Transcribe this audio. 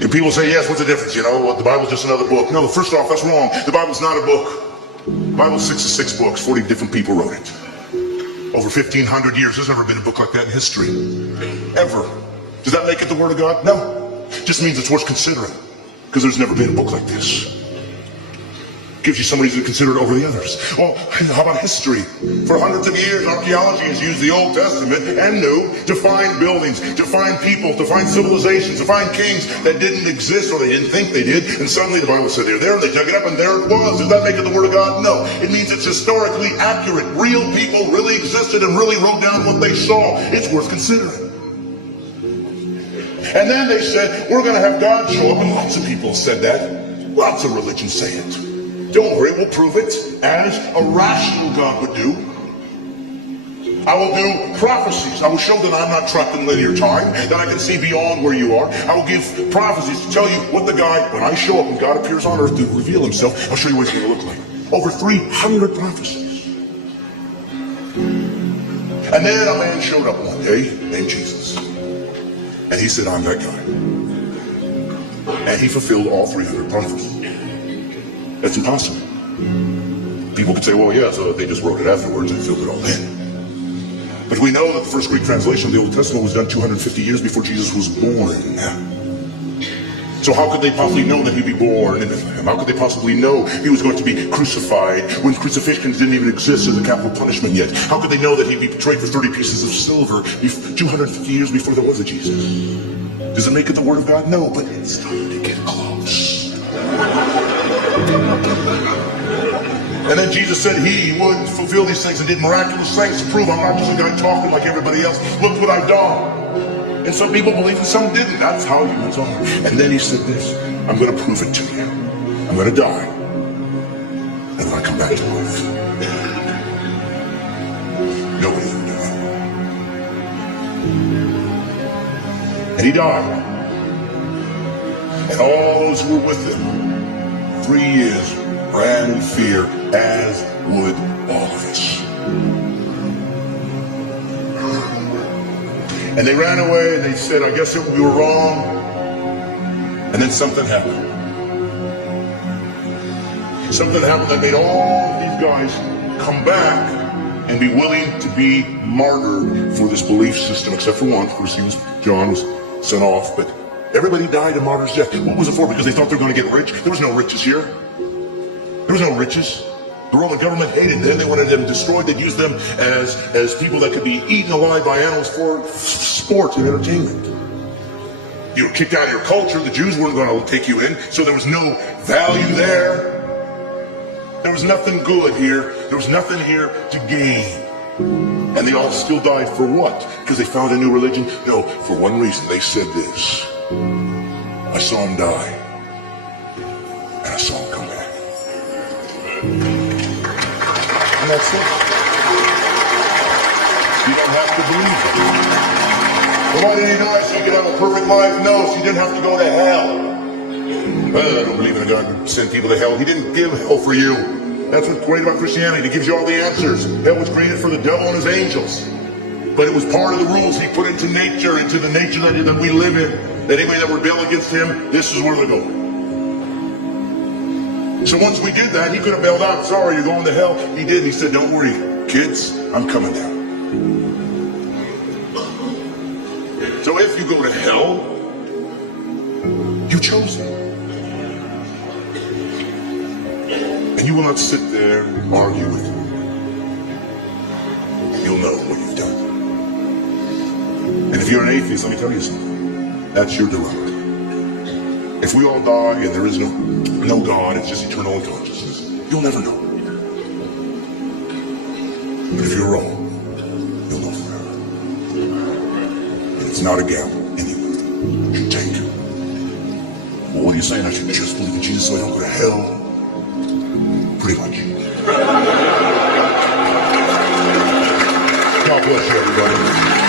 And people say, yes, what's the difference? You know, the Bible's just another book. No, first off, that's wrong. The Bible's not a book. The Bible's 66 books, 40 different people wrote it. Over 1,500 years, there's never been a book like that in history. Ever. Does that make it the Word of God? No. Just means it's worth considering. Because there's never been a book like this. Gives you some reason to consider it over the others. Well, how about history? For hundreds of years, archaeology has used the Old Testament and New to find buildings, to find people, to find civilizations, to find kings that didn't exist or they didn't think they did. And suddenly the Bible said they're there, and they dug it up, and there it was. Does that make it the Word of God? No. It means it's historically accurate. Real people really existed and really wrote down what they saw. It's worth considering. And then they said, we're going to have God show up, and lots of people said that. Lots of religions say it. Don't worry, we'll prove it as a rational God would do. I will do prophecies. I will show that I'm not trapped in linear time, that I can see beyond where you are. I will give prophecies to tell you what the guy, when I show up and God appears on earth to reveal himself, I'll show you what he's going to look like. Over 300 prophecies. And then a man showed up one day named Jesus. And he said, I'm that guy. And he fulfilled all 300 prophecies. That's impossible. People could say, well, yeah, so they just wrote it afterwards and filled it all in. But we know that the first Greek translation of the Old Testament was done 250 years before Jesus was born. So how could they possibly know that he'd be born in Bethlehem? How could they possibly know he was going to be crucified when crucifixions didn't even exist as a capital punishment yet? How could they know that he'd be betrayed for 30 pieces of silver 250 years before there was a Jesus? Does it make it the Word of God? No, but it's starting to get close. And then Jesus said he would fulfill these things and did miraculous things to prove I'm not just a guy talking like everybody else. Look what I've done. And some people believed and some didn't. That's how humans are. And then he said this, I'm going to prove it to you. I'm going to die. And then I come back to life. Nobody ever did that. And he died. And all those who were with him 3 years ran in fear, as would all of us. And they ran away and they said, I guess we were wrong. And then something happened. Something happened that made all these guys come back and be willing to be martyred for this belief system, except for one. Of course, John was sent off, but everybody died a martyr's death. What was it for? Because they thought they were going to get rich? There was no riches here. There was no riches. The Roman government hated them. They wanted them destroyed. They'd use them as people that could be eaten alive by animals for sport and entertainment. You were kicked out of your culture. The Jews weren't going to take you in, so there was no value there. There was nothing good here. There was nothing here to gain. And they all still died for what? Because they found a new religion? No, for one reason. They said this. I saw him die. And I saw him come back. And that's it. You don't have to believe it. Well, why did he die? So you could have a perfect life? No, so you didn't have to go to hell. Well, I don't believe in a God who sent people to hell. He didn't give hell for you. That's what's great about Christianity. It gives you all the answers. Hell was created for the devil and his angels. But it was part of the rules he put into nature, into the nature that we live in. That anybody that rebel against him, this is where they're going. So once we did that, he could have bailed out. Sorry, you're going to hell. He did. He said, don't worry, kids, I'm coming down. So if you go to hell, you chose it. And you will not sit there and argue with him. You'll know what you've done. And if you're an atheist, let me tell you something. That's your dilemma. If we all die and there is no God, it's just eternal unconsciousness, you'll never know. But if you're wrong, you'll know forever. And it's not a gamble anyone should take. Well, what are you saying? I should just believe in Jesus so I don't go to hell? Pretty much. God bless you, everybody.